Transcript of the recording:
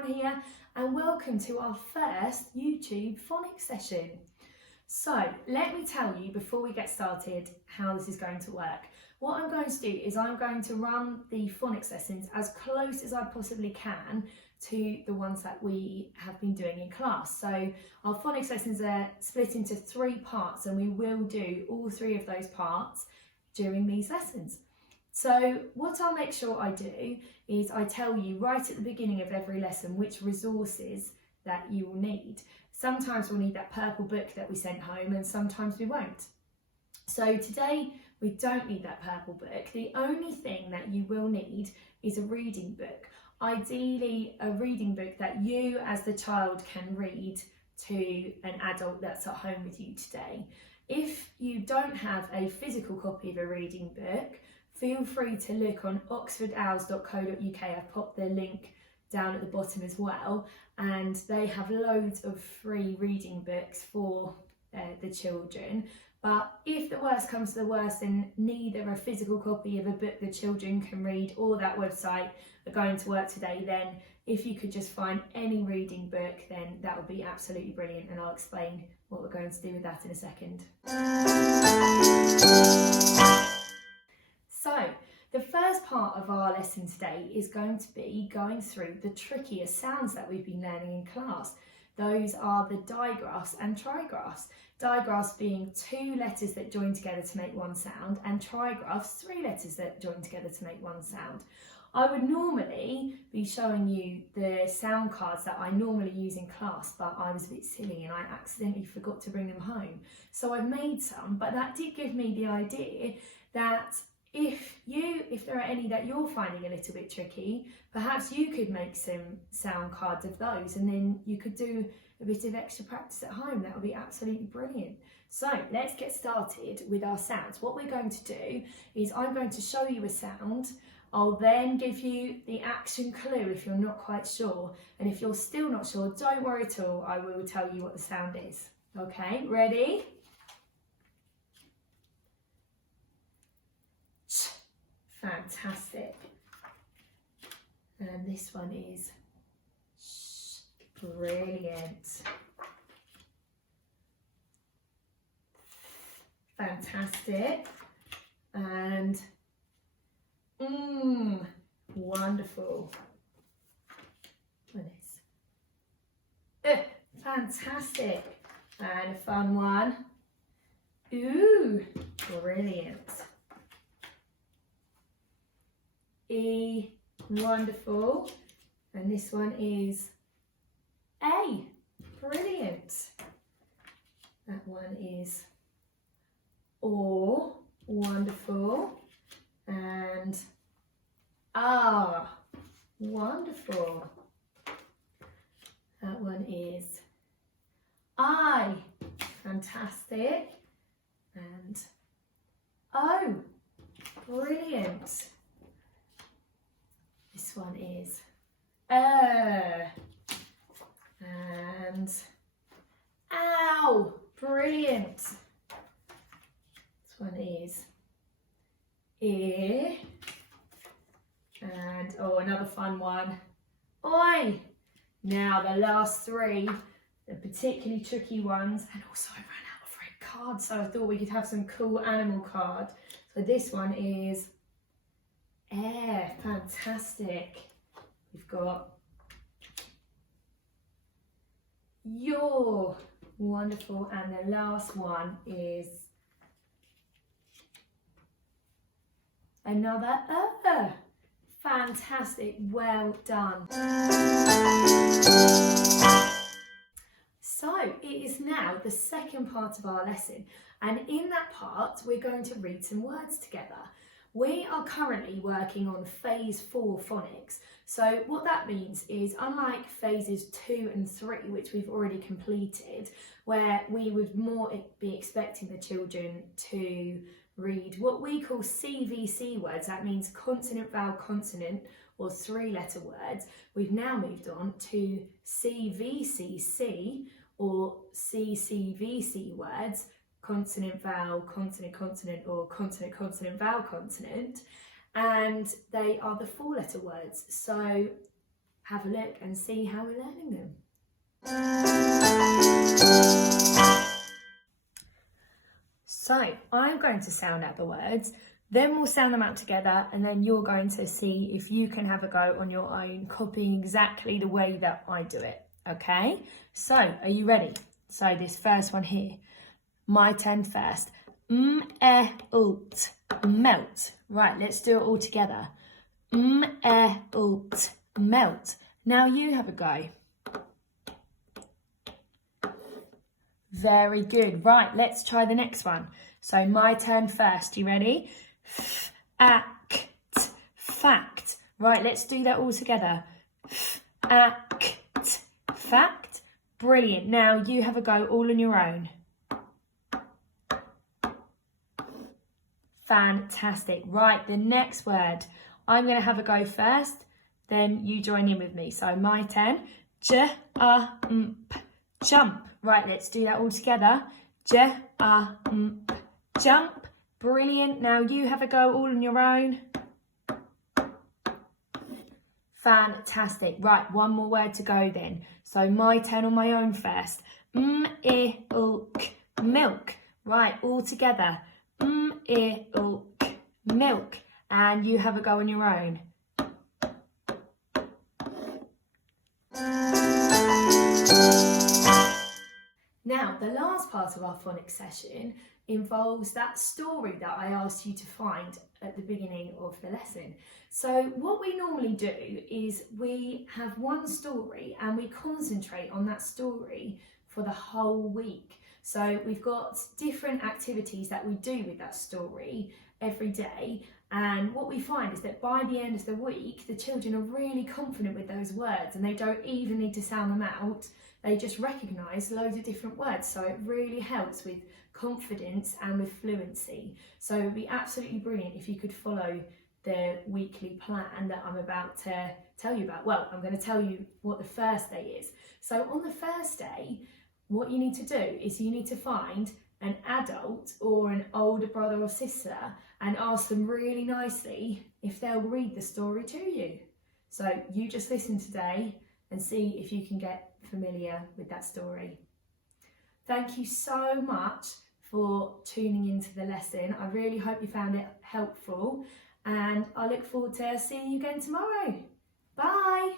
everyone here and welcome to our first YouTube phonics session. So let me tell you before we get started how this is going to work. What I'm going to do is I'm going to run the phonics lessons as close as I possibly can to the ones that we have been doing in class. So our phonics lessons are split into 3 parts and we will do all 3 of those parts during these lessons. So what I'll make sure I do is I tell you right at the beginning of every lesson which resources that you will need. Sometimes we'll need that purple book that we sent home and sometimes we won't. So today we don't need that purple book. The only thing that you will need is a reading book. Ideally a reading book that you as the child can read to an adult that's at home with you today. If you don't have a physical copy of a reading book, feel free to look on oxfordowls.co.uk. I've popped the link down at the bottom as well, and they have loads of free reading books for the children. But if the worst comes to the worst and neither a physical copy of a book the children can read or that website are going to work today, then if you could just find any reading book, then that would be absolutely brilliant, and I'll explain what we're going to do with that in a second. So, the first part of our lesson today is going to be going through the trickier sounds that we've been learning in class. Those are the digraphs and trigraphs. Digraphs being 2 letters that join together to make one sound, and trigraphs 3 letters that join together to make one sound. I would normally be showing you the sound cards that I normally use in class, but I was a bit silly and I accidentally forgot to bring them home. So I've made some, but that did give me the idea that if there are any that you're finding a little bit tricky, perhaps you could make some sound cards of those and then you could do a bit of extra practice at home. That would be absolutely brilliant. So let's get started with our sounds. What we're going to do is I'm going to show you a sound. I'll then give you the action clue if you're not quite sure. And if you're still not sure, don't worry at all. I will tell you what the sound is. Okay, ready? Fantastic. And this one is brilliant. Fantastic. And wonderful. What is? Fantastic. And a fun one. Ooh, brilliant. E, wonderful. And this one is A, brilliant. That one is O, wonderful. And R, wonderful. That one is I, fantastic. And O, brilliant. This one is and ow, brilliant. This one is ear, and another fun one, oi. Now the last 3, the particularly tricky ones, and also I ran out of red cards, so I thought we could have some cool animal card. So this one is air, fantastic. We've got your, wonderful, and the last one is another fantastic, well done. So it is now the second part of our lesson, and in that part we're going to read some words together. We are currently working on phase 4 phonics. So what that means is, unlike phases 2 and 3, which we've already completed, where we would more be expecting the children to read what we call CVC words, that means consonant, vowel, consonant, or 3-letter words, we've now moved on to CVCC or CCVC words, consonant, vowel, consonant, consonant, or consonant, consonant, vowel, consonant, and they are the 4-letter words. So have a look and see how we're learning them. So I'm going to sound out the words, then we'll sound them out together, and then you're going to see if you can have a go on your own, copying exactly the way that I do it, okay? So, are you ready? So this first one here, my turn first. Ult, melt. Right, let's do it all together. Ult, melt. Now you have a go. Very good. Right, let's try the next one. So my turn first. You ready? Act, fact. Right, let's do that all together. Act, fact. Brilliant. Now you have a go all on your own. Fantastic. Right, the next word. I'm going to have a go first, then you join in with me. So my turn. Jump. Right, let's do that all together. Jump. Brilliant. Now you have a go all on your own. Fantastic. Right, one more word to go then. So my turn on my own first. Milk. Right, all together. Milk. And you have a go on your own. Now, the last part of our phonics session involves that story that I asked you to find at the beginning of the lesson. So what we normally do is we have one story and we concentrate on that story for the whole week. So we've got different activities that we do with that story every day. And what we find is that by the end of the week, the children are really confident with those words and they don't even need to sound them out. They just recognise loads of different words. So it really helps with confidence and with fluency. So it would be absolutely brilliant if you could follow the weekly plan that I'm about to tell you about. Well, I'm going to tell you what the first day is. So on the first day, what you need to do is you need to find an adult or an older brother or sister and ask them really nicely if they'll read the story to you. So you just listen today and see if you can get familiar with that story. Thank you so much for tuning into the lesson. I really hope you found it helpful and I look forward to seeing you again tomorrow. Bye!